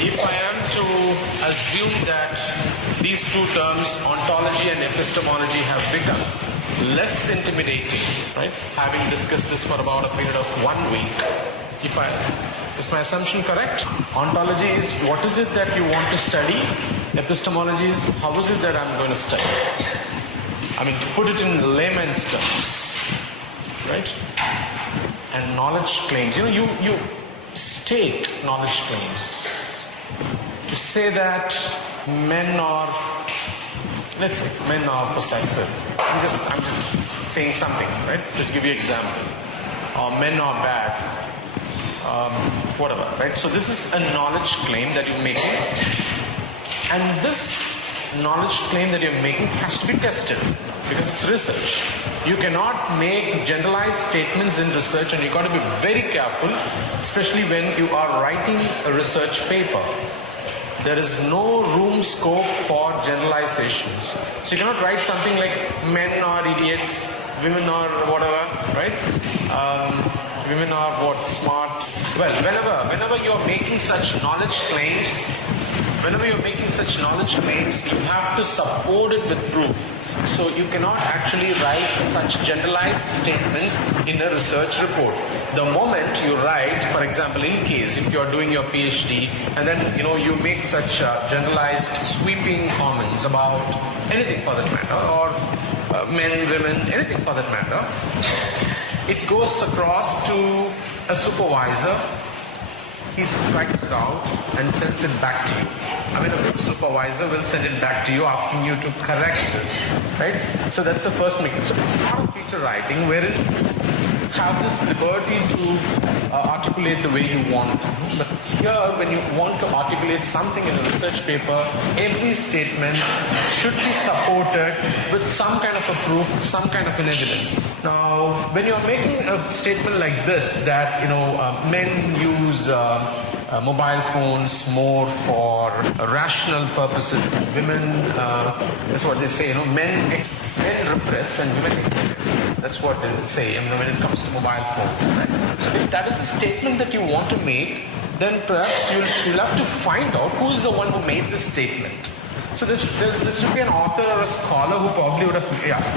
if I am to assume that these two terms, ontology and epistemology, have become less intimidating, right? Having discussed this for about a period of 1 week, is my assumption correct? Ontology is what is it that you want to study? Epistemology is how is it that I'm going to study? I mean, to put it in layman's terms, right? And knowledge claims, you stake knowledge claims. You say that men are possessive. I'm just saying something, right? To give you an example. Or men are bad. Whatever, right? So this is a knowledge claim that you're making. And this knowledge claim that you're making has to be tested because it's research. You cannot make generalized statements in research, and you've got to be very careful, especially when you are writing a research paper. There is no room scope for generalizations. So you cannot write something like men are idiots, women are whatever, right? Women are what, smart. Well, whenever you are making such knowledge claims, you have to support it with proof. So you cannot actually write such generalized statements in a research report. The moment you write, for example, in case if you are doing your PhD and then you make such generalized sweeping comments about anything for that matter, or men, women, anything for that matter, it goes across to a supervisor. He writes it out and sends it back to you. I mean, a good supervisor will send it back to you asking you to correct this, right? So that's the first mechanism. So it's not a feature writing wherein you have this liberty to articulate the way you want to. But here, when you want to articulate something in a research paper, every statement should be supported with some kind of a proof, some kind of an evidence. Now, when you're making a statement like this, that men use mobile phones more for rational purposes, women, that's what they say, men repress and women express. That's what they say when it comes to mobile phones, right? So if that is the statement that you want to make, then perhaps you'll have to find out who is the one who made this statement. So there should be an author or a scholar who probably would have,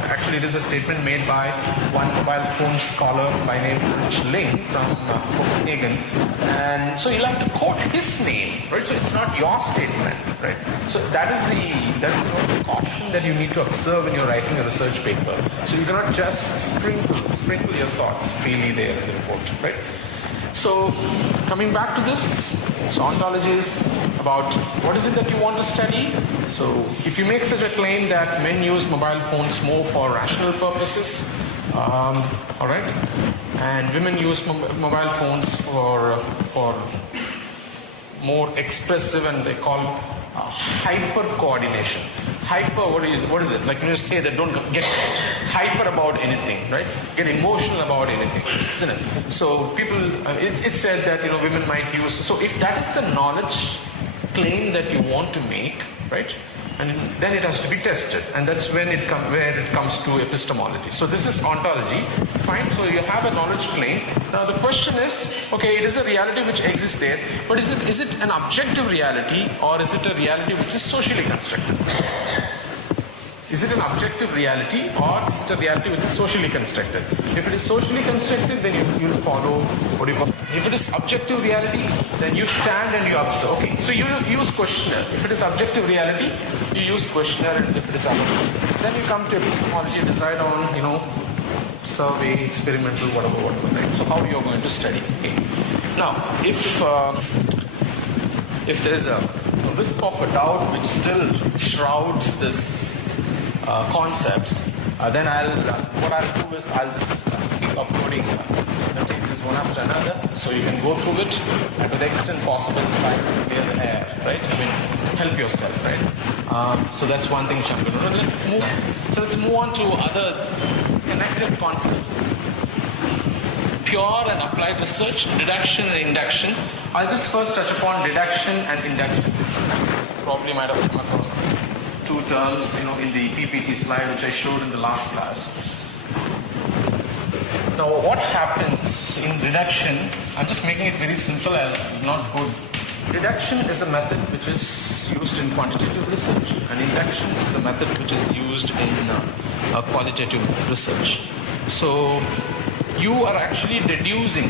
actually it is a statement made by one mobile phone scholar by name Rich Ling from Copenhagen. And so you'll have to quote his name, right? So it's not your statement, right? So that is the caution that you need to observe when you're writing a research paper. So you cannot just sprinkle your thoughts freely there in the report, right? So coming back to this, so ontology is about what is it that you want to study. So if you make such a claim that men use mobile phones more for rational purposes, all right, and women use mobile phones for more expressive, and they call hyper coordination. Hyper, what is it? Like when you say that don't get hyper about anything, right? Get emotional about anything, isn't it? So people, it's said that women might use. So if that is the knowledge claim that you want to make, right? And then it has to be tested, and that's when where it comes to epistemology. So this is ontology. Fine. So you have a knowledge claim. Now the question is, okay, it is a reality which exists there, but is it an objective reality, or is it a reality which is socially constructed? Is it an objective reality, or is it a reality which is socially constructed? If it is socially constructed, then you will follow what you call. If it is objective reality, then you stand and you observe. Okay, so you use questionnaire. If it is objective reality, you use questionnaire, and if it is objective, then you come to epistemology, decide on survey, experimental, whatever. Right? So how you are going to study? Okay. Now, if there is a risk of a doubt which still shrouds this concepts, then what I'll do is I'll just keep uploading materials one after another, so you can go through it, and to the extent possible try to clear the air, right? I mean, help yourself, right? So that's one thing which I'm going to do. Let's move on to other connected concepts. Pure and applied research, deduction and induction. I'll just first touch upon deduction and induction. You probably might have come across these two terms, in the PPT slide which I showed in the last class. Now, what happens in deduction? I'm just making it very simple. I'll not go Deduction is a method which is used in quantitative research, and induction is the method which is used in qualitative research. So you are actually deducing,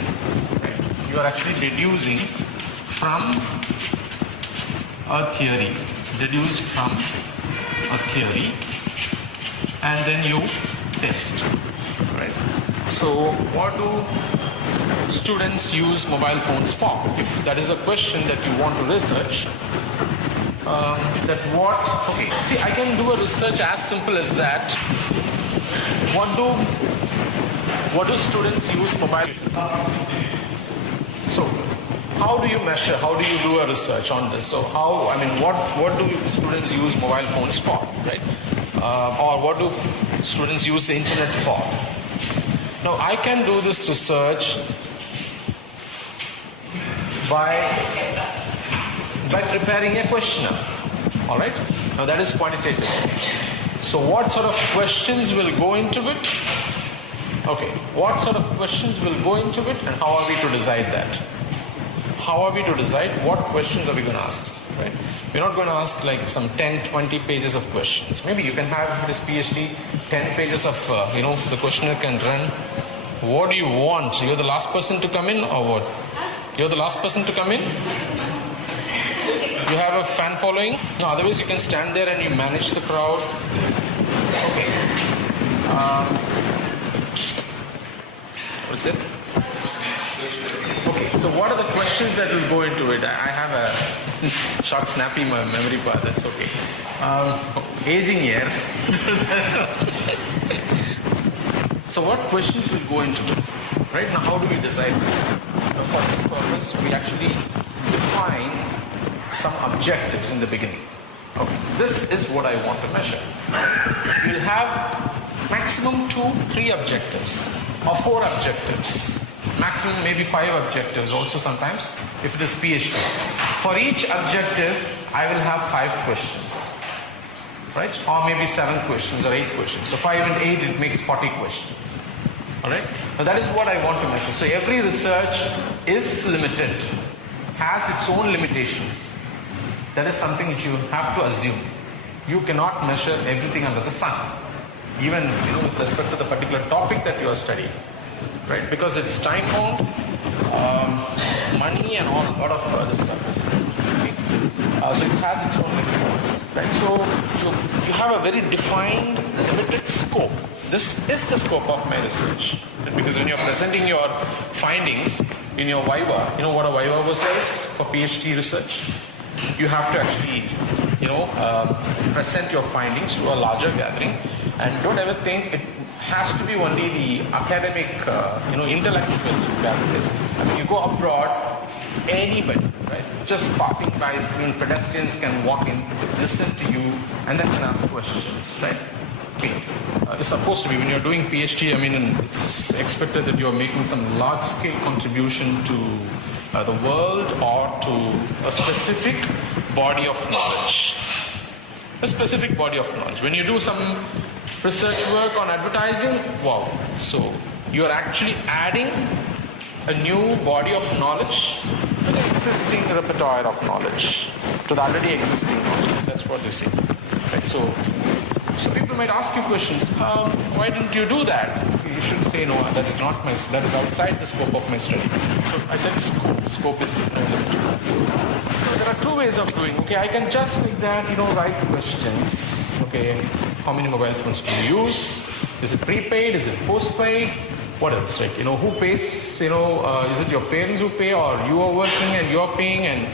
right? You are actually deducing from a theory, deduce from a theory, and then you test, right? So what do students use mobile phones for? If that is a question that you want to research, see, I can do a research as simple as that. What do students use mobile? So how do you measure? How do you do a research on this? So what do students use mobile phones for, right? Or what do students use the internet for? Now I can do this research by preparing a questionnaire. All right. Now that is quantitative. So what sort of questions will go into it? Okay. What sort of questions will go into it, and how are we to decide that? How are we to decide what questions are we going to ask? Right. We're not going to ask like some 10, 20 pages of questions. Maybe you can have this PhD, 10 pages of the questionnaire can run. What do you want? You're the last person to come in, or what? You're the last person to come in? You have a fan following? No, otherwise you can stand there and you manage the crowd. Okay. What is it? Okay, so what are the questions that will go into it? I have a short, snappy memory bar, that's okay. Aging here. So what questions will go into it? Right now, how do we decide? For this purpose, we actually define some objectives in the beginning. Okay, this is what I want to measure. We'll have maximum 2, 3 objectives, or 4 objectives. Maximum maybe 5 objectives also sometimes, if it is PhD. For each objective, I will have 5 questions. Right? Or maybe 7 questions or 8 questions. So 5 and 8, it makes 40 questions. Alright? Now that is what I want to measure. So every research is limited, has its own limitations. That is something which you have to assume. You cannot measure everything under the sun. Even with respect to the particular topic that you are studying. Right? Because it's time bound, money and a lot of other stuff. Okay? So it has its own limitations. Right? So you have a very defined, limited scope. This is the scope of my research. Because when you're presenting your findings in your viva, you know what a viva says for PhD research? You have to actually, present your findings to a larger gathering, and don't ever think it has to be only the academic, intellectuals who gather it. I mean, you go abroad, anybody, right? Just passing by, pedestrians can walk in, listen to you, and then can ask questions, right? Okay. It's supposed to be, when you're doing PhD, it's expected that you're making some large-scale contribution to the world or to a specific body of knowledge. A specific body of knowledge. When you do some research work on advertising, wow. So you're actually adding a new body of knowledge to the existing repertoire of knowledge, to the already existing knowledge. That's what they say. Right? So people might ask you questions. Why didn't you do that? You should say, no, that is outside the scope of my study. So I said scope. Scope is limited. So there are 2 ways of doing. Okay, I can just like that, write questions. Okay, how many mobile phones do you use? Is it prepaid? Is it postpaid? What else? Right? Who pays? Is it your parents who pay, or you are working and you are paying? And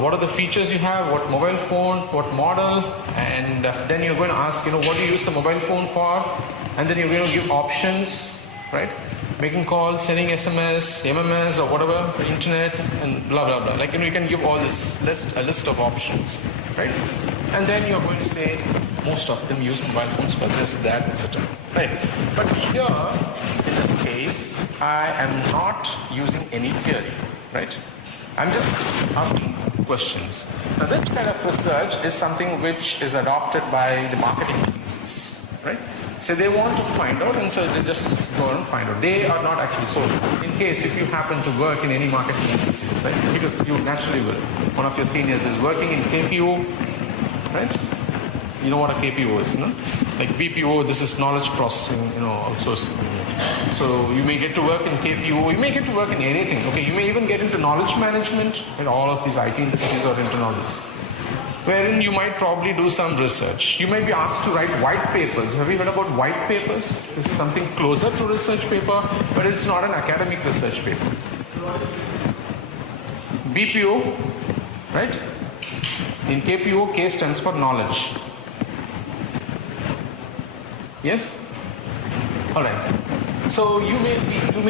what are the features you have? What mobile phone? What model? And then you're going to ask, what do you use the mobile phone for? And then you're going to give options, right? Making calls, sending SMS, MMS, or whatever, internet, and blah, blah, blah. Like, you can give all this a list of options, right? And then you're going to say, most of them use mobile phones for this, that, etc. Right? But here, in this case, I am not using any theory, right? I'm just asking questions. Now, this kind of research is something which is adopted by the marketing agencies, right? So they want to find out, and so they just go and find out. They are not actually, so in case if you happen to work in any marketing agencies, right? Because you naturally will. One of your seniors is working in KPO, right? You know what a KPO is, no? Like BPO, this is knowledge processing, outsourcing. So you may get to work in KPO, you may get to work in anything, okay? You may even get into knowledge management, and all of these IT industries are into knowledge, wherein you might probably do some research. You might be asked to write white papers. Have you heard about white papers? This is something closer to research paper, but it's not an academic research paper. BPO, right? In KPO, K stands for knowledge. Yes? All right. So you may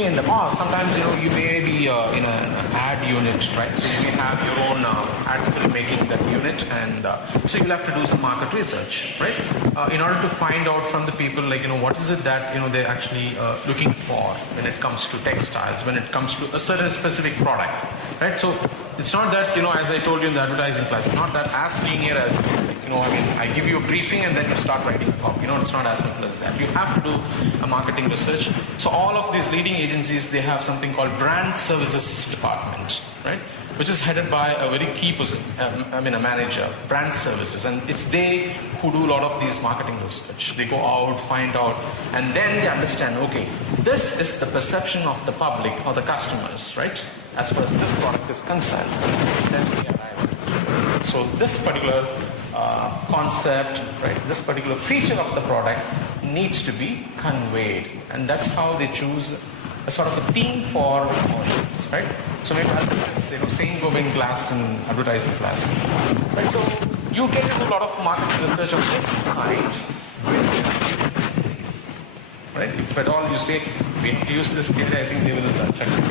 in the past, sometimes you may be in an ad unit, right? So you may have your own ad filmmaking that unit, and so you'll have to do some market research, right? In order to find out from the people, like what is it that they're actually looking for when it comes to textiles, when it comes to a certain specific product, right? So it's not that as I told you in the advertising class, it's not that as linear as I give you a briefing and then you start writing a copy. It's not as simple as that. You have to do a marketing research. So all of these leading agencies, they have something called brand services department, right? Which is headed by a very key person, a manager, brand services. And it's they who do a lot of these marketing research. They go out, find out, and then they understand, okay, this is the perception of the public or the customers, right? As far as this product is concerned. Then we arrive at it. So this particular concept, right, this particular feature of the product needs to be conveyed, and that's how they choose a sort of a theme for audience, right? So maybe saying go in class and advertising class, right? So you get into a lot of market research of this kind, right? If at all you say we use this theory, I think they will check it.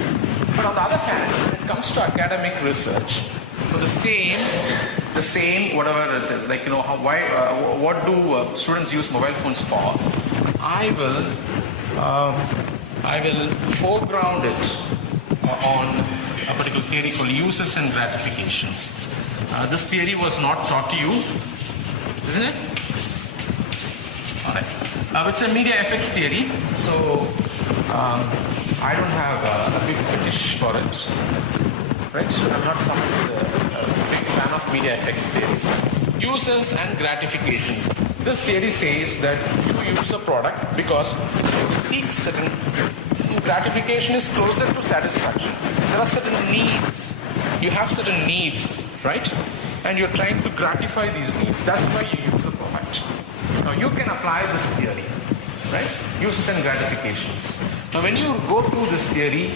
But on the other hand, when it comes to academic research, for the same whatever it is, like what do students use mobile phones for? I will foreground it on a particular theory called uses and gratifications. This theory was not taught to you, isn't it? All right. It's a media effects theory, so I don't have a big fetish for it. Right? So I'm not someone who's a big fan of media effects theories. Uses and gratifications. This theory says that you use a product because you seek certain gratification is closer to satisfaction. There are certain needs. You have certain needs, right? And you're trying to gratify these needs. That's why you use a product. Now you can apply this theory, right? Uses and gratifications. Now when you go through this theory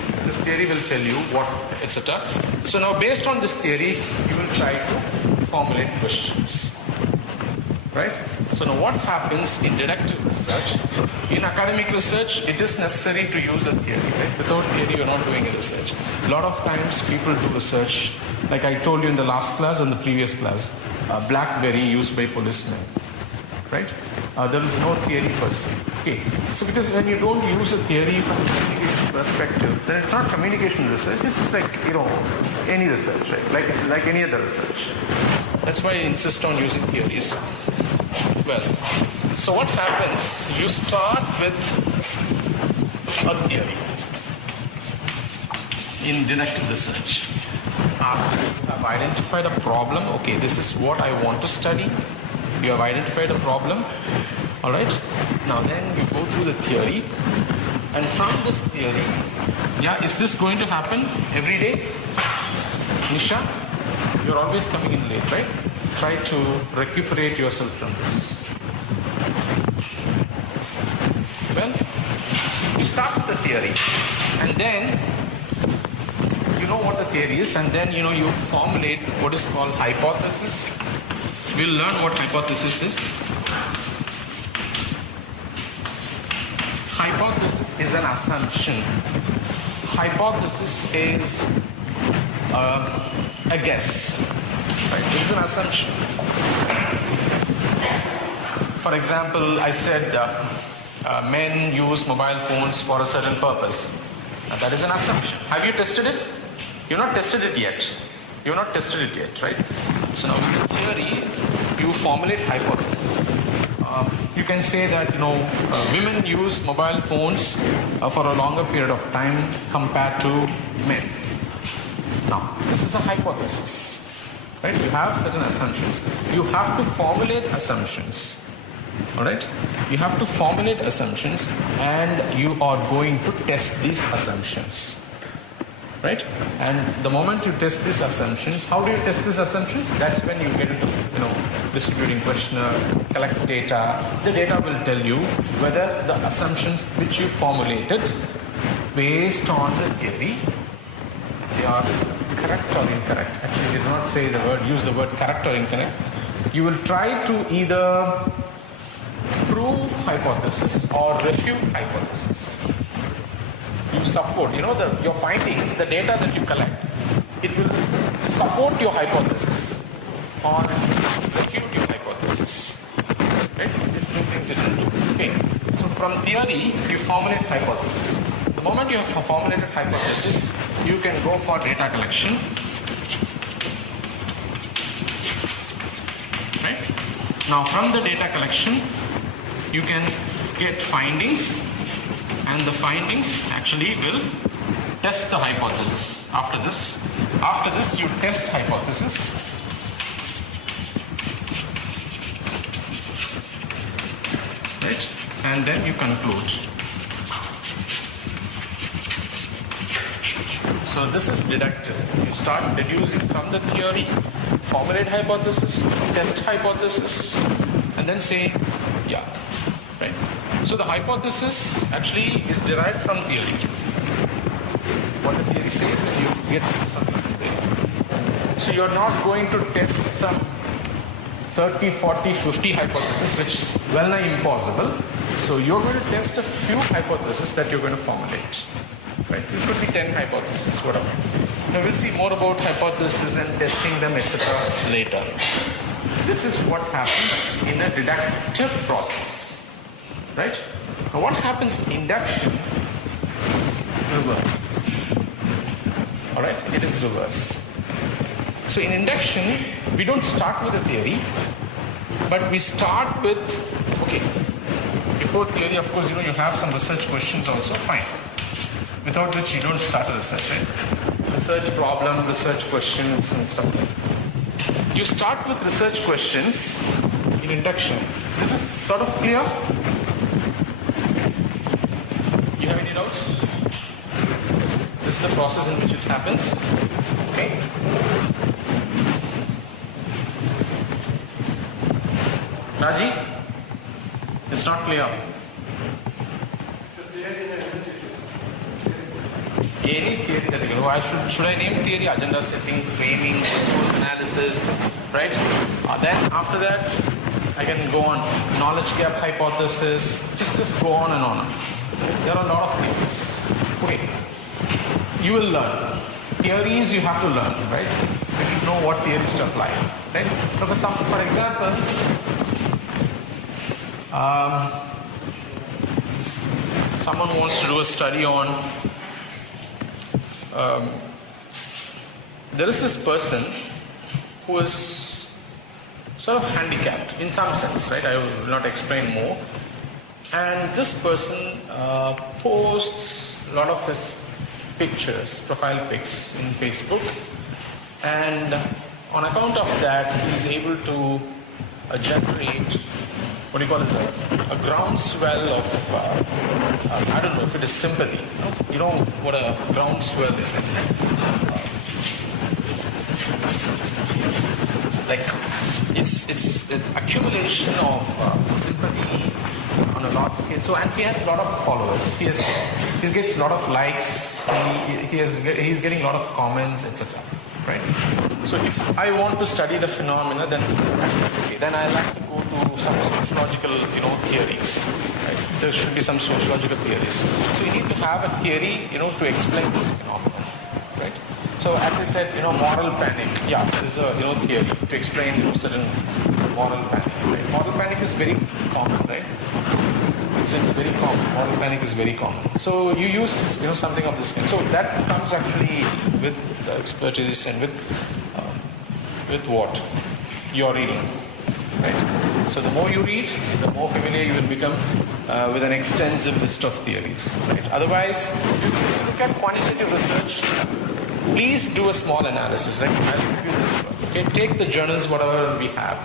will tell you what, etc. So now based on this theory, you will try to formulate questions, right? So now what happens in deductive research? In academic research, it is necessary to use a theory, right? Without theory, you're not doing a research. A lot of times people do research, like I told you in the last class and the previous class, BlackBerry used by policemen, right? There is no theory per se. Okay. So because when you don't use a theory from a communication perspective, then it's not communication research, it's like, any research, right? Like any other research. That's why I insist on using theories. Well, so what happens? You start with a theory in deductive research. After you have identified a problem, okay, this is what I want to study. You have identified a problem, all right? Now then you go through the theory, and from this theory, is this going to happen every day? Nisha, you're always coming in late, right? Try to recuperate yourself from this. Well, you start with the theory, and then you know what the theory is, and then you formulate what is called hypothesis. We'll learn what hypothesis is. Hypothesis is an assumption. Hypothesis is a guess. Right? It's an assumption. For example, I said men use mobile phones for a certain purpose. Now, that is an assumption. Have you tested it? You've not tested it yet. You've not tested it yet, right? So now in theory, you formulate hypothesis. You can say that women use mobile phones for a longer period of time compared to men. Now, this is a hypothesis, right? You have certain assumptions. You have to formulate assumptions, all right? You have to formulate assumptions, and you are going to test these assumptions, right? And the moment you test these assumptions, how do you test these assumptions? That's when you get into, distributing questionnaire, collect data. The data will tell you whether the assumptions which you formulated based on the theory, they are correct or incorrect. Actually, they do not use the word correct or incorrect. You will try to either prove hypothesis or refute hypothesis. You support, your findings, the data that you collect, it will support your hypothesis or refute your hypothesis. Right? These two things it will do. Okay. So from theory, you formulate hypothesis. The moment you have formulated hypothesis, you can go for data collection. Right? Now from the data collection, you can get findings, and the findings actually will test the hypothesis. After this you test hypothesis. Right? And then you conclude. So this is deductive. You start deducing from the theory, formulate hypothesis, test hypothesis, and then say, yeah, right? So the hypothesis actually is derived from theory. What the theory says, and you get something from there. So you're not going to test some 30, 40, 50 hypotheses, which is well nigh impossible. So you're going to test a few hypotheses that you're going to formulate. Right? It could be 10 hypotheses, whatever. Now we'll see more about hypotheses and testing them, etc. later. This is what happens in a deductive process. Right? Now what happens in induction is reverse. Alright? It is reverse. So in induction, we don't start with a theory, but we start with, okay, before theory, of course, you have some research questions also, fine. Without which you don't start a research, right? Research problem, research questions and stuff like that. You start with research questions in induction. This is sort of clear? You have any doubts? This is the process in which it happens. Okay? Raji? It's not clear. Any theory that you know, should I name theory? Agenda setting, framing, discourse analysis, right? Then after that, I can go on knowledge gap hypothesis. Just go on and on. There are a lot of things. Okay, you will learn theories. You have to learn, right? You should know what theories to apply, right? For example, someone wants to do a study on. There is this person who is sort of handicapped in some sense, right? I will not explain more. And this person posts a lot of his pictures, profile pics in Facebook. And on account of that, he is able to generate what do you call it, a groundswell of, I don't know if it is sympathy. You know what a groundswell is, isn't it? Like, it's an accumulation of sympathy on a large scale. So, and he has a lot of followers. He gets a lot of likes. He's getting a lot of comments, etc. Right? So if I want to study the phenomena, then I like to go to some sociological, theories. Right? There should be some sociological theories. So you need to have a theory, to explain this phenomenon. Right? So as I said, moral panic. Yeah, there is a theory to explain certain moral panic. Right? Moral panic is very common, right? It's very common. Moral panic is very common. So you use something of this kind. So that comes actually with the expertise and with what you're reading, right? So the more you read, the more familiar you will become with an extensive list of theories. Right? Otherwise, if you look at quantitative research, please do a small analysis. Right? I'll give you this one. Okay, take the journals, whatever we have.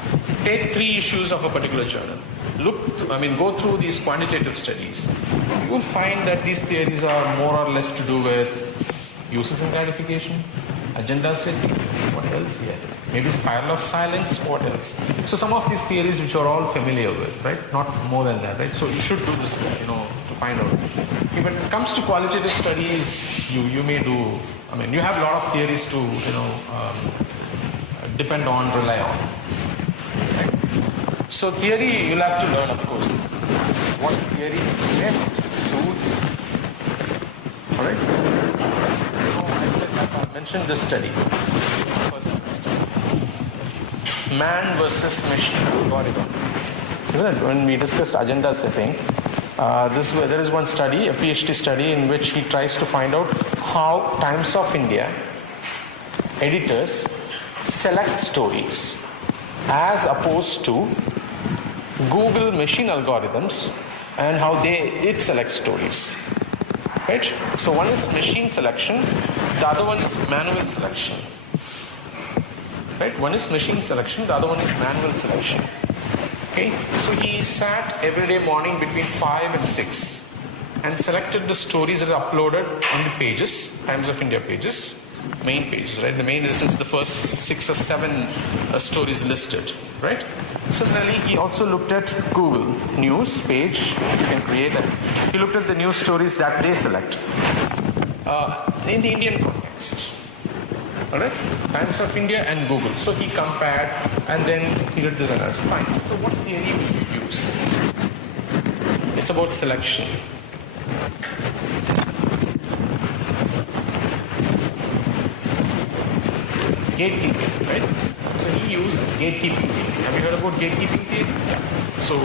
Take 3 issues of a particular journal. Go through these quantitative studies. You will find that these theories are more or less to do with uses and gratification, agenda setting, what else here? Maybe spiral of silence, what else? So some of these theories which are all familiar with, right? Not more than that, right? So you should do this, to find out. If it comes to qualitative studies, you may do, you have a lot of theories to, depend on, rely on. Right? So theory, you'll have to learn, of course, what theory suits. All right? I mentioned this study. First semester. Man versus machine algorithm. Isn't it? When we discussed agenda setting, there is one study, a PhD study, in which he tries to find out how Times of India editors select stories as opposed to Google machine algorithms and how it selects stories. Right? So one is machine selection, the other one is manual selection. Right? One is machine selection, the other one is manual selection. Okay? So he sat every day morning between 5 and 6 and selected the stories that are uploaded on the pages, Times of India pages, main pages, right? The main instance, the first 6 or 7 stories listed, right? Similarly, he also looked at Google News page, you can create it. He looked at the news stories that they select in the Indian context. All right? Times of India and Google. So he compared and then he did this analysis. Fine. So what theory will you use? It's about selection. Gatekeeping, right? So he used gatekeeping theory. Have you heard about gatekeeping theory? So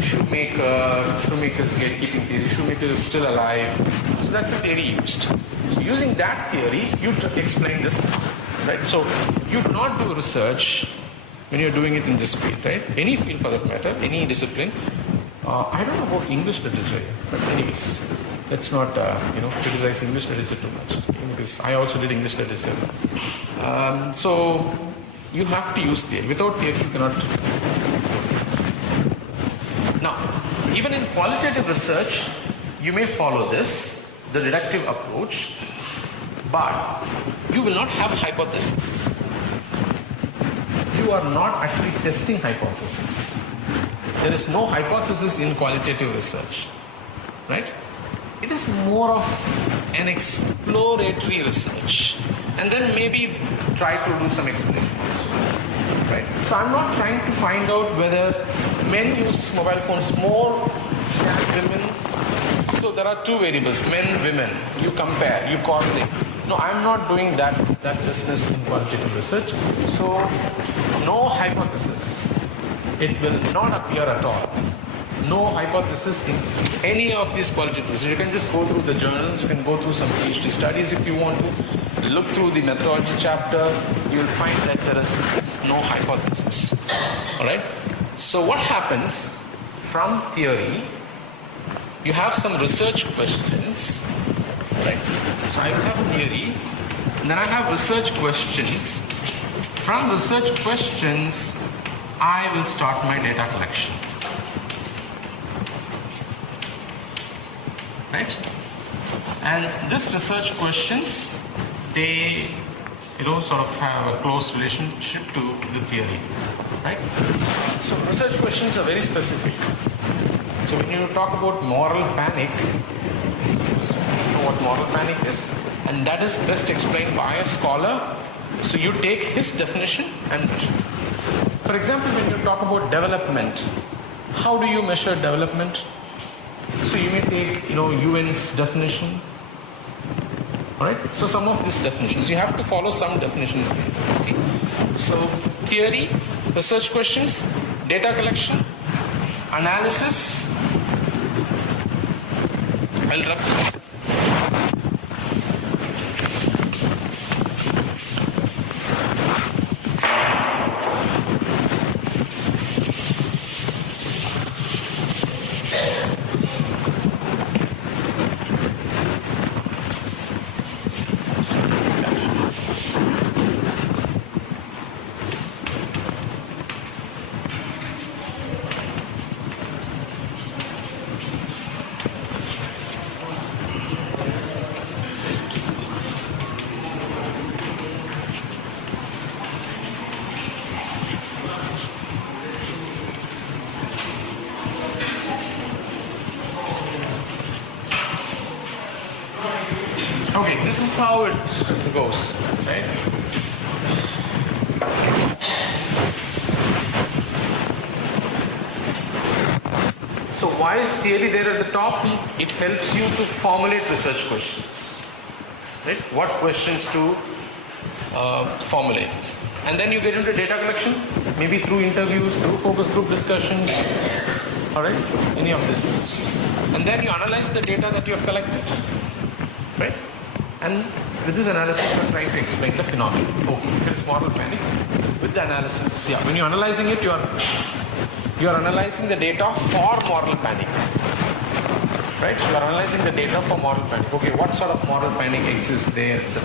Shoemaker's gatekeeping theory. Shoemaker is still alive. So that's the theory used. So using that theory, you explain this, right? So you do not do research when you're doing it in this field, right? Any field for that matter, any discipline. I don't know about English literature, but anyways, let's not criticize English literature too much, because I also did English literature. So you have to use theory. Without theory, you cannot. Now, even in qualitative research, you may follow this, the deductive approach, but you will not have hypothesis. You are not actually testing hypothesis. There is no hypothesis in qualitative research, right? It is more of an exploratory research, and then maybe try to do some explanation also, right? So I'm not trying to find out whether men use mobile phones more than women. So there are 2 variables, men, women. You compare, you correlate. No, I'm not doing that business in qualitative research. So no hypothesis. It will not appear at all. No hypothesis in any of these qualitative research. You can just go through the journals, you can go through some PhD studies if you want to. Look through the methodology chapter, you will find that there is no hypothesis. Alright? So what happens from theory, you have some research questions. Right? So I will have theory, and then I have research questions. From research questions, I will start my data collection. Right? And this research questions, they sort of have a close relationship to the theory. Right? So research questions are very specific. So when you talk about moral panic, you know what moral panic is, and that is best explained by a scholar. So you take his definition and measure. For example, when you talk about development, how do you measure development? So you may take, UN's definition. Alright? So some of these definitions, you have to follow some definitions there. Okay? So theory, research questions, data collection, analysis. I'll rub this. this is how it goes, right? So why is theory there at the top? It helps you to formulate research questions, right? What questions to formulate. And then you get into data collection, maybe through interviews, through focus group discussions, all right? Any of these things. And then you analyze the data that you have collected, right? And with this analysis, you are trying to explain the phenomenon. Okay, if it's moral panic, with the analysis, yeah, when you're analyzing it, you are analyzing the data for moral panic, right? You are analyzing the data for moral panic. Okay, what sort of moral panic exists there, etc.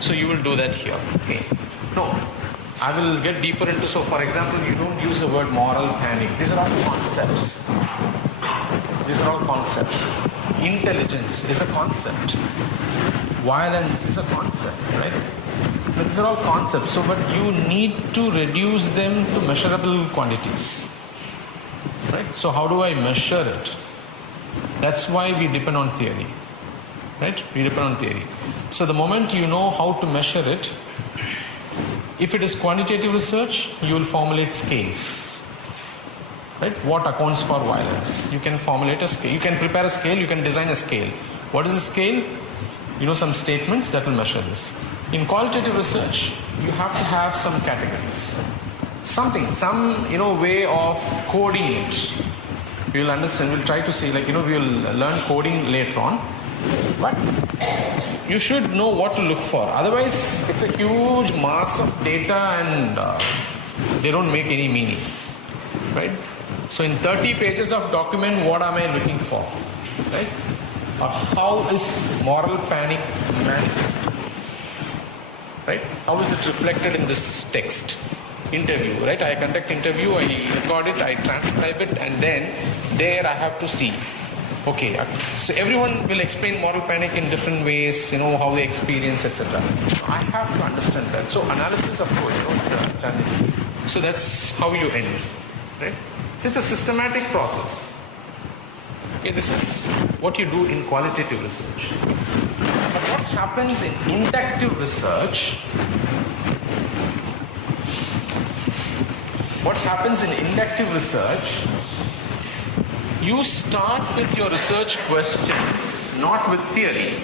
So you will do that here. Okay. No, I will get deeper into. So, for example, you don't use the word moral panic. These are all concepts. These are all concepts. Intelligence is a concept. Violence is a concept, right? But these are all concepts. So, but you need to reduce them to measurable quantities, right? So, how do I measure it? That's why we depend on theory, right? We depend on theory. So, the moment you know how to measure it, if it is quantitative research, you will formulate scales, right? What accounts for violence? You can formulate a scale. You can prepare a scale. You can design a scale. What is a scale? You know some statements that will measure this. In qualitative research, you have to have some categories, some way of coding it. We will understand. We'll try to see, we will learn coding later on. But you should know what to look for. Otherwise, it's a huge mass of data and they don't make any meaning, right? So in 30 pages of document, what am I looking for, right? How is moral panic manifested, right? How is it reflected in this text? Interview, right? I conduct interview, I record it, I transcribe it, and then there I have to see. Okay, so everyone will explain moral panic in different ways, how they experience, etc. I have to understand that. So analysis approach, it's a challenge. So that's how you end, right? So it's a systematic process. Okay, this is what you do in qualitative research. But what happens in inductive research? What happens in inductive research? You start with your research questions, not with theory.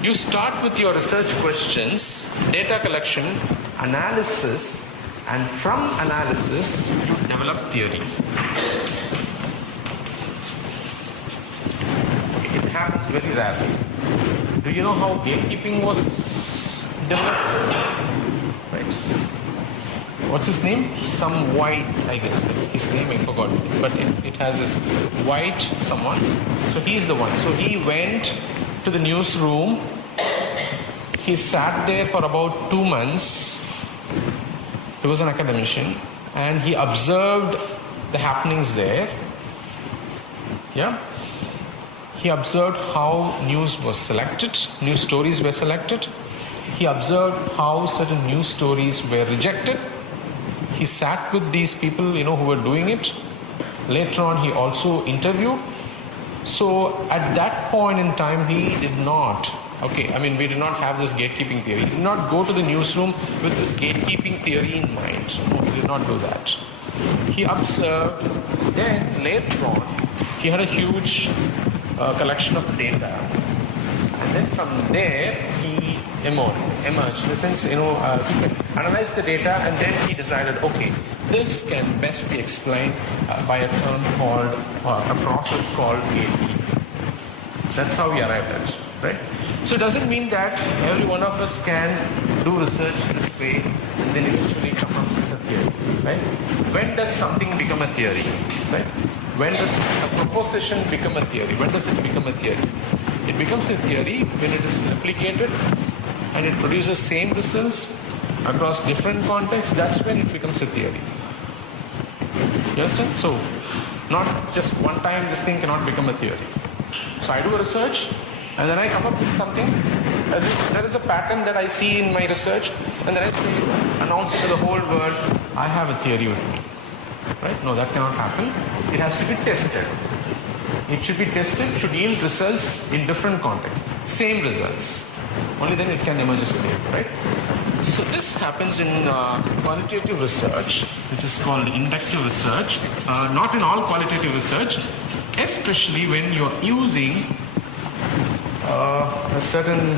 You start with your research questions, data collection, analysis, and from analysis, you develop theory. It happens very rarely. Do you know how gatekeeping was developed? Right? What's his name? Some White, I guess. His name I forgot. But it has this White someone. So he's the one. So he went to the newsroom. He sat there for about 2 months. He was an academician. And he observed the happenings there. Yeah. He observed how news was selected. News stories were selected. He observed how certain news stories were rejected. He sat with these people, who were doing it. Later on, he also interviewed. So at that point in time, he did not, we did not have this gatekeeping theory. He did not go to the newsroom with this gatekeeping theory in mind. No, he did not do that. He observed. Then later on, he had a huge collection of data. And then from there, he emerged. In the sense, he analyzed the data and then he decided, okay, this can best be explained by a term called, a process called gatekeeping. That's how we arrived at, right? So it doesn't mean that every one of us can do research this way and then eventually come up with a theory, right? When does something become a theory, right? When does a proposition become a theory? When does it become a theory? It becomes a theory when it is replicated and it produces same results across different contexts. That's when it becomes a theory. You understand? So, not just one time this thing cannot become a theory. So I do a research and then I come up with something. There is a pattern that I see in my research and then I say, announce it to the whole world, I have a theory with me. Right? No, that cannot happen. It has to be tested. it should be tested, should yield results in different contexts. Same results. Only then it can emerge as theory, right? So this happens in qualitative research, which is called inductive research. Not in all qualitative research, especially when you're using a certain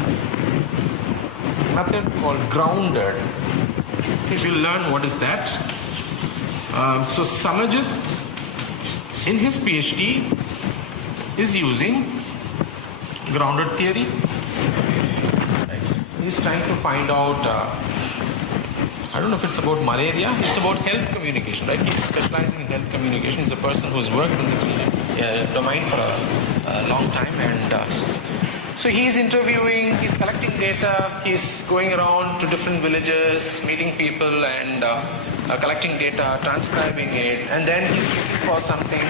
method called grounded. You'll learn what is that. So Samajit, in his PhD, is using grounded theory. He's trying to find out, I don't know if it's about malaria, it's about health communication, right? He's specializing in health communication. He's a person who's worked in this domain for a long time. And so he's interviewing, he's collecting data, he's going around to different villages, meeting people and collecting data, transcribing it, and then he's looking for something,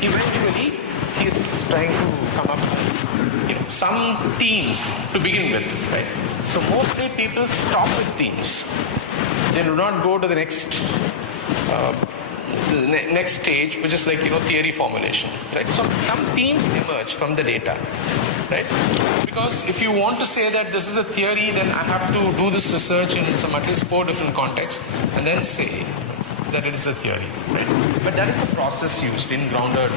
eventually he's trying to come up with some themes to begin with, right? So mostly people stop with themes. They do not go to the next stage, which is like theory formulation, right? So some themes emerge from the data, right? Because if you want to say that this is a theory, then I have to do this research in some at least 4 different contexts and then say that it is a theory, right? But that is the process used in grounded,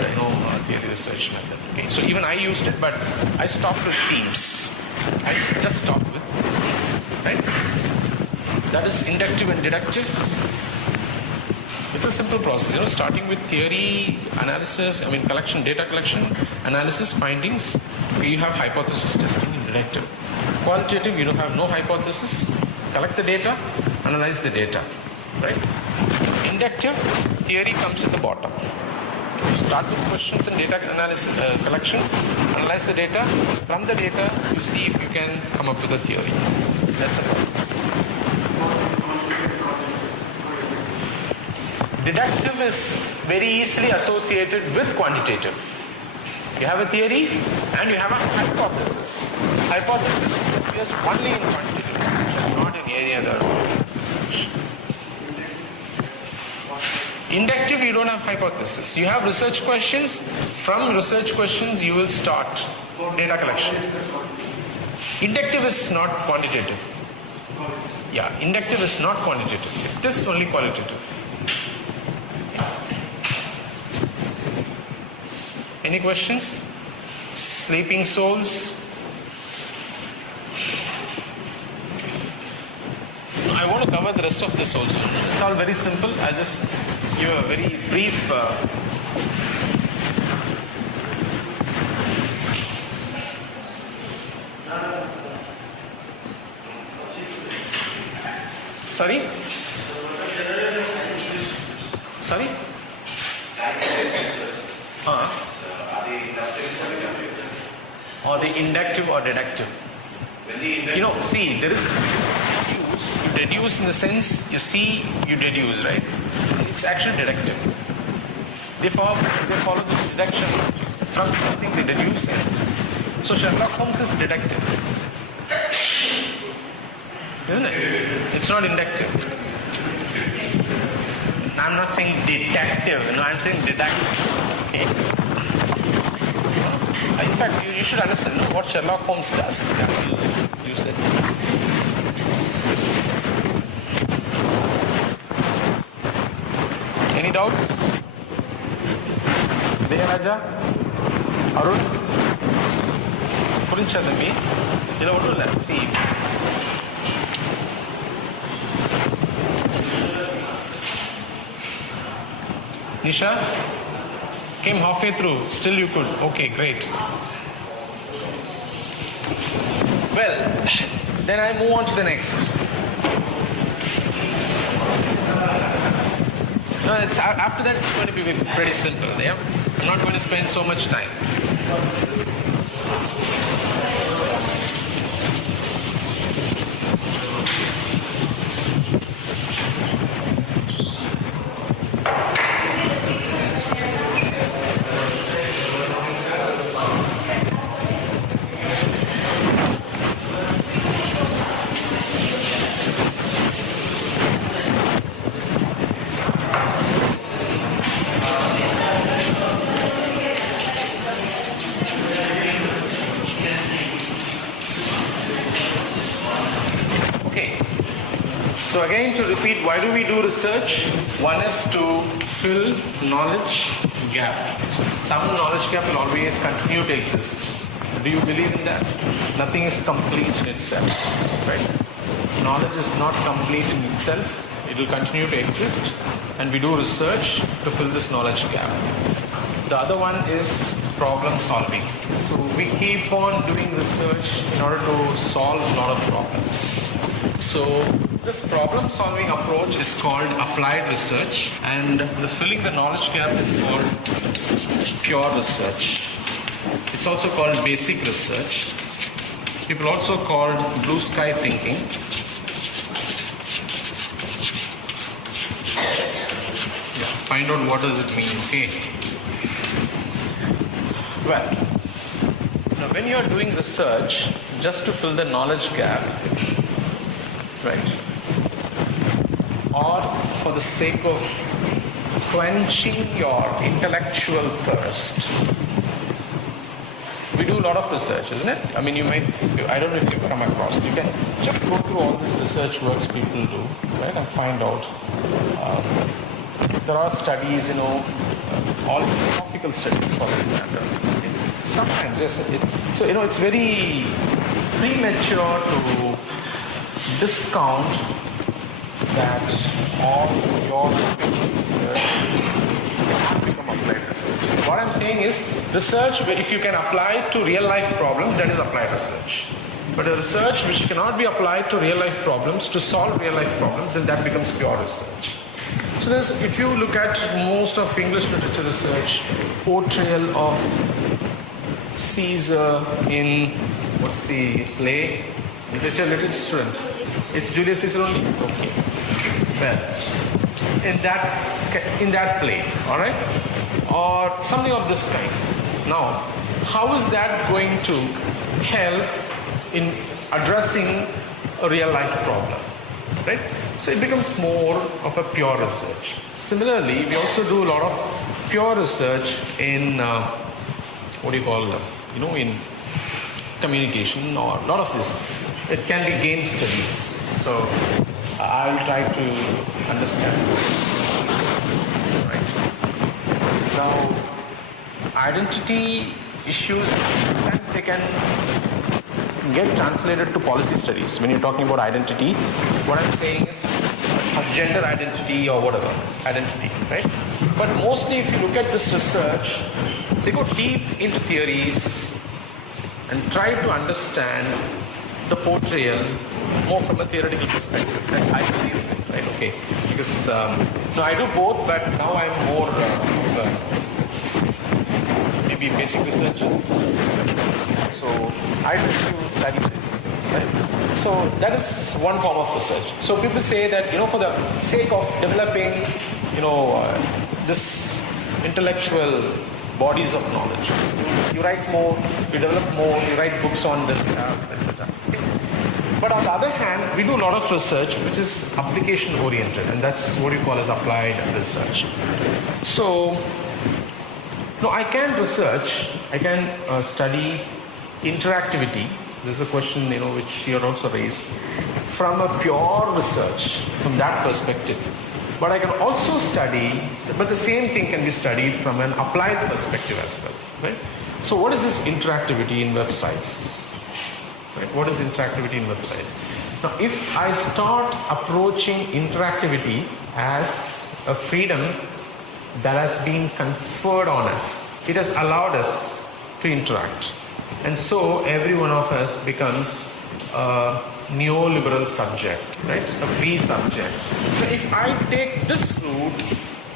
theory research method. Okay, so even I used it, but I stopped with themes. I just stopped with themes, right? That is inductive and deductive. It's a simple process, starting with theory, analysis, collection, data collection, analysis, findings. You have hypothesis testing in deductive. Qualitative, you have no hypothesis. Collect the data, analyze the data, right? Inductive, theory comes at the bottom. You start with questions and data analysis, collection, analyze the data. From the data, you see if you can come up with a theory. That's the process. Deductive is very easily associated with quantitative. You have a theory and you have a hypothesis. Hypothesis appears only in quantitative research, not in any other research. Inductive, you don't have hypothesis. You have research questions. From research questions, you will start data collection. Inductive is not quantitative. Yeah, inductive is not quantitative. It is only qualitative. Any questions? Sleeping souls? I want to cover the rest of this also. It's all very simple. I'll just give a very brief Sorry? Sorry? Or the inductive or deductive. See, there is you deduce in the sense you see, you deduce, right? It's actually deductive. They follow the deduction from something they deduce. So Sherlock Holmes is deductive, isn't it? It's not inductive. I'm not saying detective. No, I'm saying deductive. Okay. In fact, you should understand what Sherlock Holmes does. You said. Any doubts? Deyaraja? Arun? Purinchadami? See. Nisha? Came halfway through, still you could. Okay, great. Well, then I move on to the next. No, after that it's going to be pretty simple. Yeah? I'm not going to spend so much time. So again, to repeat, why do we do research? One is to fill knowledge gap. Some knowledge gap will always continue to exist. Do you believe in that? Nothing is complete in itself, right? Knowledge is not complete in itself. It will continue to exist, and we do research to fill this knowledge gap. The other one is problem solving. So we keep on doing research in order to solve a lot of problems. So this problem solving approach is called applied research, and the filling the knowledge gap is called pure research. It's also called basic research. People also called blue sky thinking. Find out what does it mean, okay? Well, now when you are doing research just to fill the knowledge gap, right, or for the sake of quenching your intellectual thirst, we do a lot of research, isn't it? I mean, I don't know if you've come across, you can just go through all these research works people do, right, and find out. There are studies, all philosophical studies for that matter. Sometimes, yes. So, it's very premature to discount that all your research has become applied research. What I'm saying is, research, if you can apply it to real life problems, that is applied research. But a research which cannot be applied to real life problems, to solve real life problems, then that becomes pure research. So if you look at most of English literature research, portrayal of Caesar in, what's the play? Literature student. It's Julius Caesar only? Okay. Well, in that play, all right? Or something of this kind. Now, how is that going to help in addressing a real life problem, right? So it becomes more of a pure research. Similarly, we also do a lot of pure research in, in communication or a lot of this. It can be game studies. So I'll try to understand. Right. Now, identity issues, sometimes they can get translated to policy studies. When you're talking about identity, what I'm saying is a gender identity or whatever, identity, right? But mostly if you look at this research, they go deep into theories and try to understand the portrayal more from a theoretical perspective. And I believe in it, right? Okay. Because no, I do both, but now I'm more maybe basic researcher. So I try to study this, right? So that is one form of research. So people say that, for the sake of developing, this intellectual bodies of knowledge, you write more, you develop more, you write books on this, etc. But on the other hand, we do a lot of research which is application oriented, and that's what you call as applied research. So, no, I can research, I can study interactivity. This is a question, which you also raised, from a pure research, from that perspective. But I can also study, but the same thing can be studied from an applied perspective as well, right? So what is this interactivity in websites? Right? What is interactivity in websites? Now, if I start approaching interactivity as a freedom that has been conferred on us, it has allowed us to interact. And so every one of us becomes a neoliberal subject, right? A free subject. So if I take this route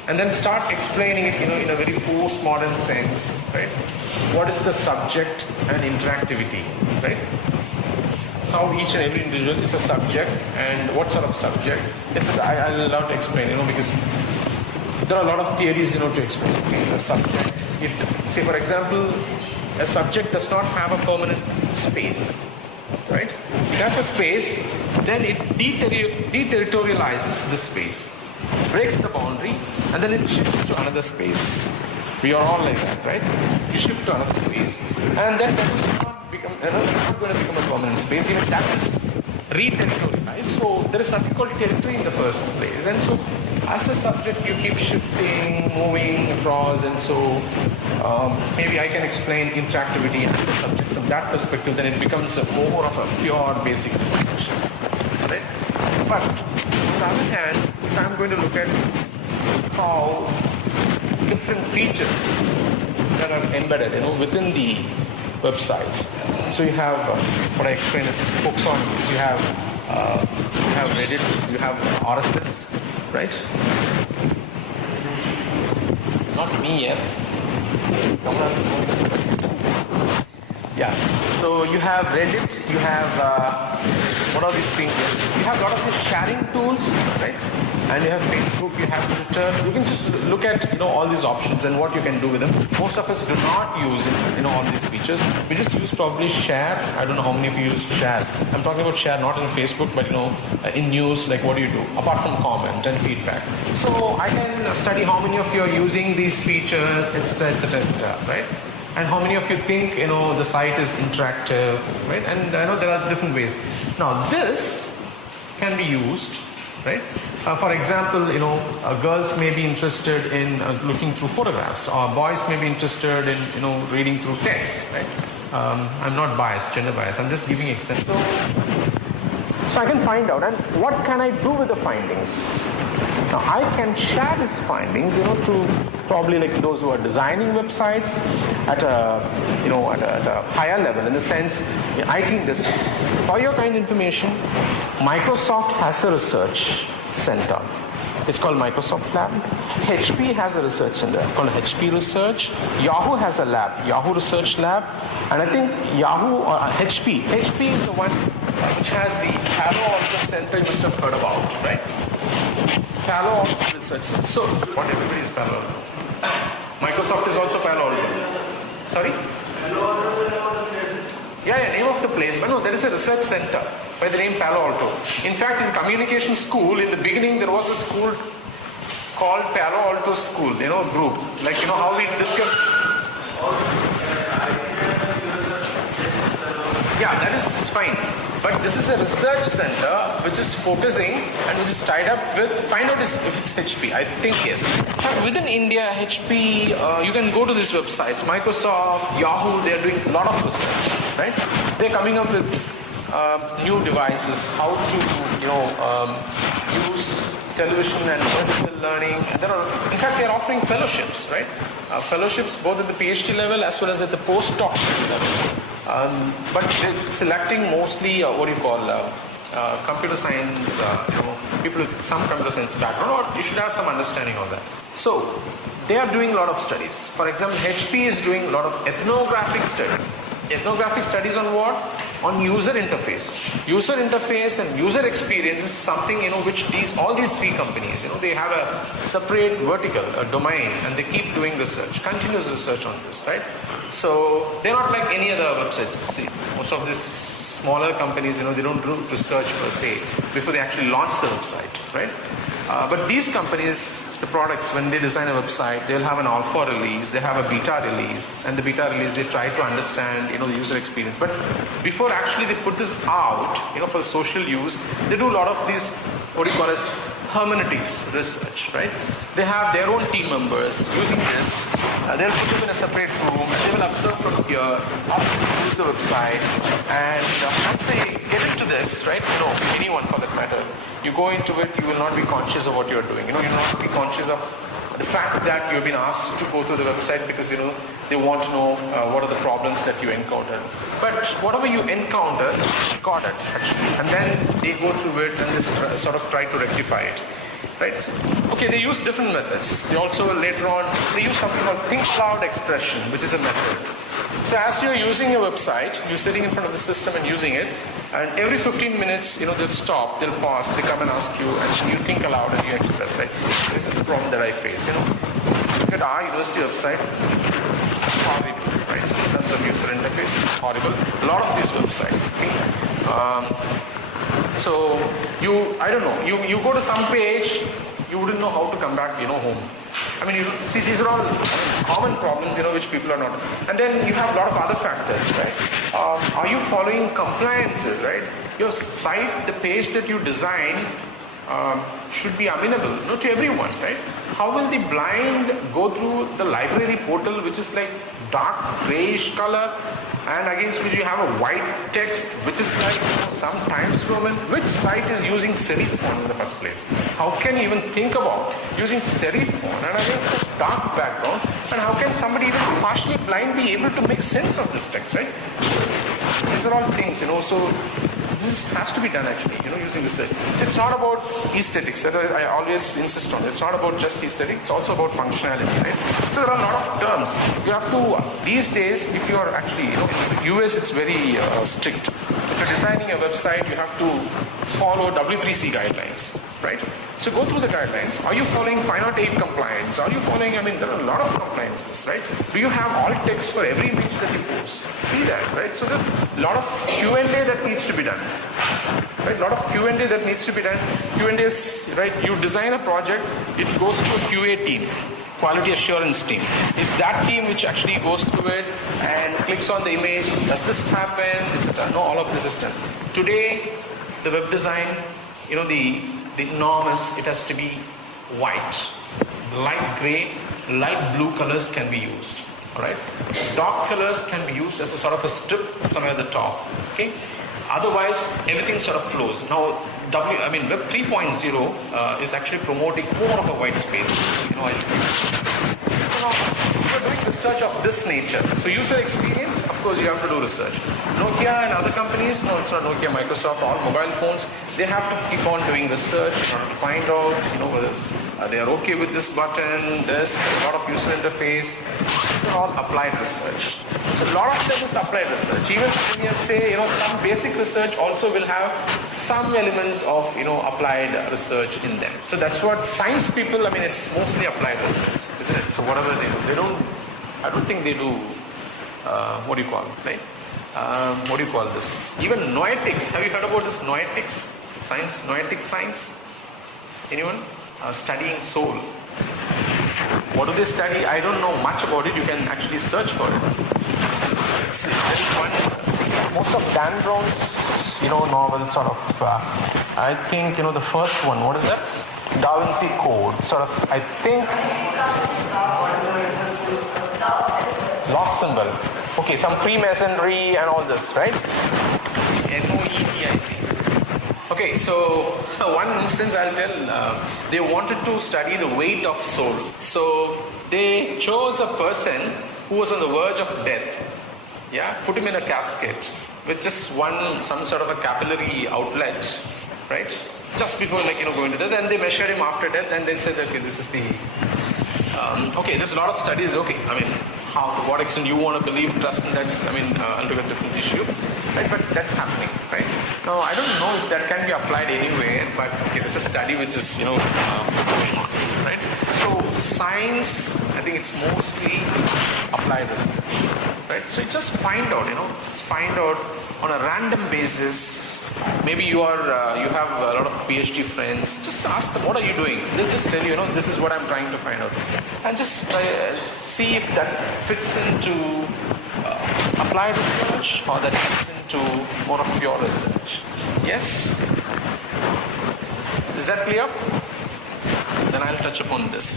and then start explaining it, in a very postmodern sense, right? What is the subject and interactivity, right? How each and every individual is a subject, and what sort of subject? I'll allow to explain, because there are a lot of theories, to explain. A subject, say for example, a subject does not have a permanent space, right? It has a space, then it deterritorializes the space, breaks the boundary, and then it shifts to another space. We are all like that, right? You shift to another space, and then that is not going to become a permanent space. Even that is re-territorialized, So there is something called territory in the first place, and so as a subject you keep shifting, moving across, and so maybe I can explain interactivity as a subject from that perspective. Then it becomes more of a pure basic discussion, right? But on the other hand, if I'm going to look at how different features that are embedded, within the websites. So you have what I explained is focus on this. You have Reddit, you have RSS, right? Not me yet. Yeah. So you have Reddit, you have what are these things? You have a lot of these sharing tools, right? And you have Facebook, you have Twitter. You can just look at all these options and what you can do with them. Most of us do not use all these features. We just use probably share. I don't know how many of you use share. I'm talking about share not in Facebook, but in news. Like what do you do apart from comment and feedback? So I can study how many of you are using these features, etc., etc., etc., right? And how many of you think the site is interactive, right? And I know there are different ways. Now this can be used, right? For example, girls may be interested in looking through photographs, or boys may be interested in reading through text, right? I'm not biased, gender biased. I'm just giving examples. So I can find out, and what can I do with the findings? Now I can share these findings, to probably like those who are designing websites at a higher level, in the sense in IT industries. For your kind of information, Microsoft has a research center. It's called Microsoft Lab. HP has a research center called HP Research. Yahoo has a lab, Yahoo Research Lab. And I think Yahoo or HP is the one which has the Palo Alto Center you must have heard about, right? Palo Alto Research Center. So, not everybody is Palo Alto. Microsoft is also Palo Alto. Sorry? Yeah, name of the place. But no, there is a research center by the name Palo Alto. In fact, in communication school, in the beginning, there was a school called Palo Alto School, group. Like, how we discussed. Yeah, that is fine. But this is a research center which is focusing and which is tied up with, find out if it's HP. I think yes. In fact, within India, HP, you can go to these websites. Microsoft, Yahoo, they're doing a lot of research, right? They're coming up with new devices, how to, use television and vertical learning. And in fact, they're offering fellowships, right? Fellowships both at the PhD level as well as at the postdoc level. But they're selecting mostly computer science, people with some computer science background, or you should have some understanding of that. So they are doing a lot of studies. For example, HP is doing a lot of ethnographic studies. Ethnographic studies on what? On user interface. User interface and user experience is something which all these three companies, they have a separate vertical, a domain, and they keep doing research, continuous research on this, right? So they're not like any other websites. See, most of these smaller companies, they don't do research per se before they actually launch the website, right? But these companies, the products, when they design a website, they'll have an alpha release, they have a beta release, and the beta release, they try to understand, the user experience. But before actually they put this out, for social use, they do a lot of these, what you call as hermeneutics research, right? They have their own team members using this. They'll put them in a separate room, and they will observe from here, often use the website, and once they get into this, right? Anyone for that matter, you go into it, you will not be conscious of what you're doing. You will not be conscious of the fact that you've been asked to go to the website because, they want to know what are the problems that you encounter. But whatever you encounter, record it, actually. And then they go through it and they sort of try to rectify it. Right? Okay, they use different methods. They also later on, they use something called think aloud expression, which is a method. So as you're using a website, you're sitting in front of the system and using it, and every 15 minutes, they'll stop, they'll pause, they come and ask you, and you think aloud and you express, right? This is the problem that I face, Look at our university website, it's horrible, right? So in terms of user interface, it's horrible. A lot of these websites, okay? So I don't know, you go to some page, you wouldn't know how to come back, home. I mean, you see, these are all common problems, which people are not. And then you have a lot of other factors, right? Are you following compliances, right? Your site, the page that you design should be amenable, to everyone, right? How will the blind go through the library portal, which is like dark grayish color, and against which you have a white text, which is like some Times Roman? Which site is using serif font in the first place? How can you even think about using serif font and against a dark background? And how can somebody even partially blind be able to make sense of this text, right? These are all things, so this has to be done actually, using research. So it's not about aesthetics, that I always insist on. It's not about just aesthetics, it's also about functionality, right? So there are a lot of terms. You have to, these days, if you are actually, in the US it's very strict. If you're designing a website, you have to follow W3C guidelines, right? So go through the guidelines. Are you following 508 compliance? Are you following, there are a lot of compliances, right? Do you have alt text for every image that you post? See that, right? So there's a lot of Q&A that needs to be done, right? A lot of Q&A that needs to be done. Q&A is, right, you design a project, it goes to a QA team, quality assurance team. It's that team which actually goes through it and clicks on the image. Does this happen? Is it done? No, all of this is done. Today, the web design, the norm is it has to be white. Light gray, light blue colors can be used. Alright? Dark colors can be used as a sort of a strip somewhere at the top. Okay? Otherwise, everything sort of flows. Now, Web 3.0 is actually promoting more of a white space. If you're doing research of this nature, so user experience, of course you have to do research. Nokia and other companies, no, it's not Nokia, Microsoft, all mobile phones, they have to keep on doing research in order to find out, whether they are okay with this button, this, a lot of user interface. These are all applied research. So a lot of them is applied research. Even when you say, some basic research also will have some elements of, applied research in them. So that's what science people, it's mostly applied research, isn't it? So whatever they do, I don't think they do, what do you call it, right? What do you call this? Even noetics. Have you heard about this noetics? Science, noetic science? Anyone? Studying soul. What do they study? I don't know much about it. You can actually search for it. There is one, most of Dan Brown's, novels sort of, I think, the first one, what is that? Da Vinci Code, sort of, I think, lost symbol. Okay, some Freemasonry and all this, right? Noedic. Okay, so one instance I'll tell, they wanted to study the weight of soul. So they chose a person who was on the verge of death. Yeah, put him in a casket with just some sort of a capillary outlet, right? Just before going to death, and they measured him after death, and they said, okay, this is the, okay, there's a lot of studies, okay, how, to what extent you want to believe, trust, and that's, altogether different issue, right? But that's happening, right? Now, I don't know if that can be applied anywhere, but okay, there's a study which is, right? So, science, I think it's mostly applied research, right? So, just find out, on a random basis. Maybe you have a lot of PhD friends. Just ask them, what are you doing? They'll just tell you, this is what I'm trying to find out. And just see if that fits into applied research or that fits into more of pure research. Yes? Is that clear? Then I'll touch upon this.